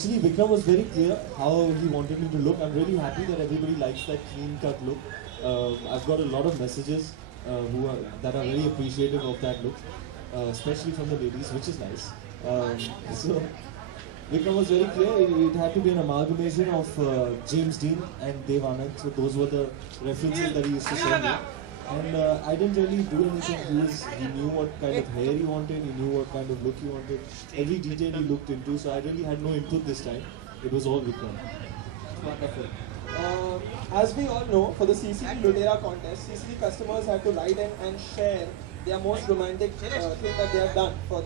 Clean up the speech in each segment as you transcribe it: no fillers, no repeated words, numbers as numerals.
Actually, Vikram was very clear how he wanted me to look. I'm really happy that everybody likes that clean cut look. I've got a lot of messages that are very appreciative of that look, especially from the ladies, which is nice. So Vikram was very clear. It had to be an amalgamation of James Dean and Dev Anand. So those were the references that he used to send me. And I didn't really do anything. He knew what kind of hair he wanted. He knew what kind of look he wanted. Every detail he looked into. So I really had no input this time. It was all Vikram. Wonderful. As we all know, for the CCD Lutera contest, CCD customers have to write in and share their most romantic thing that they have done for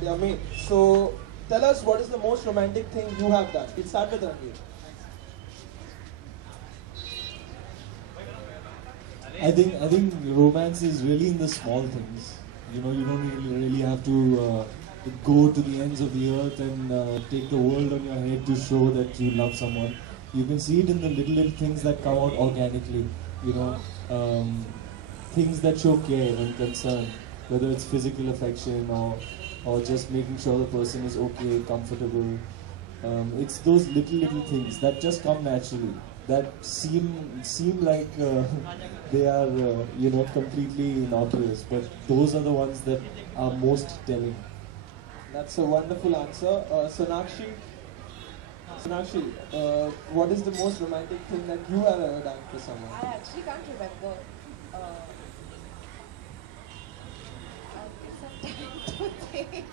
their mate. So tell us, what is the most romantic thing you have done? We'll start with Ranveer. I think romance is really in the small things. You know, you don't really have to go to the ends of the earth and take the world on your head to show that you love someone. You can see it in the little things that come out organically. You know, things that show care and concern, whether it's physical affection or just making sure the person is okay, comfortable. It's those little things that just come naturally, that seem like they are completely innocuous, but those are the ones that are most telling. That's a wonderful answer. Sonakshi, what is the most romantic thing that you have ever done for someone? I actually can't remember. I'll give some time to think.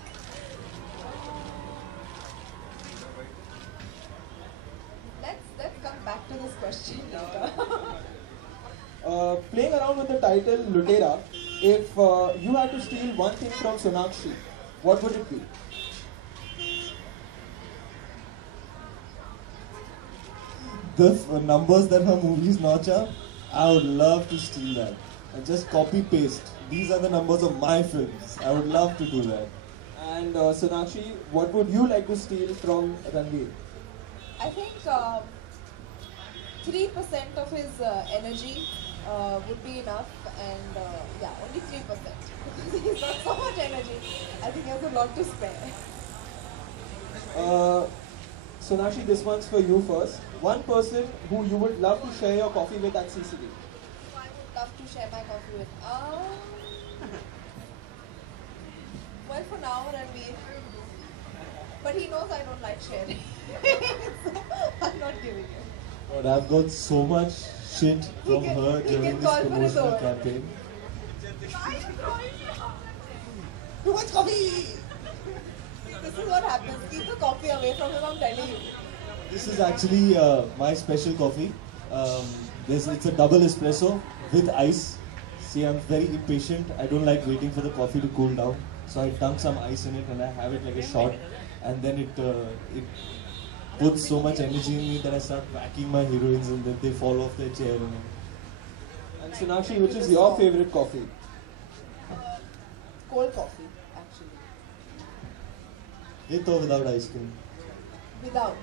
Let's come back to this question later. Playing around with the title Lutera, if you had to steal one thing from Sonakshi, what would it be? The numbers that her movies notch up, I would love to steal that. And just copy paste. These are the numbers of my films. I would love to do that. And Sonakshi, what would you like to steal from Ranveer? I think 3% of his energy would be enough, and yeah, only 3%. Because he's got so much energy. I think he has a lot to spare. Sonakshi, this one's for you first. One person who you would love to share your coffee with at CCD. Who I would love to share my coffee with. Well, for now, Ranveer. But he knows I don't like sharing. So I'm not giving him. But I've got so much shit from her during this promotional campaign. Too much coffee! This is what happens. Keep the coffee away from him, I'm telling you. This is actually my special coffee. It's a double espresso with ice. See, I'm very impatient. I don't like waiting for the coffee to cool down. So I dunk some ice in it and I have it like a shot. And then it puts so much energy in me that I start whacking my heroines and then they fall off their chair. And Sonakshi, which is your favorite coffee? Cold coffee, actually. With or without ice cream? Without.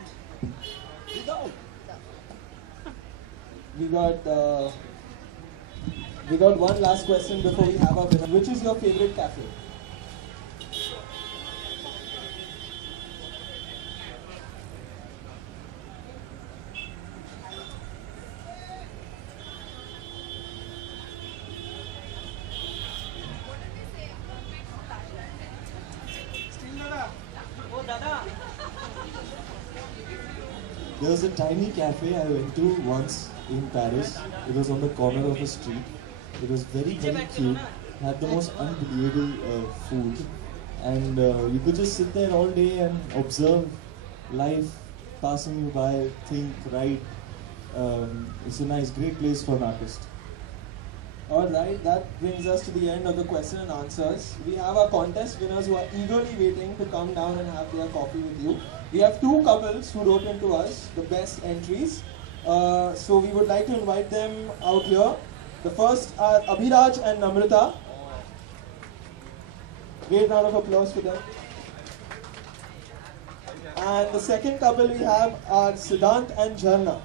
Without. We got one last question before we have our winner. Which is your favorite cafe? There was a tiny cafe I went to once in Paris. It was on the corner of a street. It was very cute. Had the most unbelievable food. And you could just sit there all day and observe life passing you by, think, write. It's a nice, great place for an artist. Alright, that brings us to the end of the question and answers. We have our contest winners who are eagerly waiting to come down and have their coffee with you. We have two couples who wrote into us the best entries. So we would like to invite them out here. The first are Abhiraj and Namrata. Great round of applause for them. And the second couple we have are Siddhant and Jharna.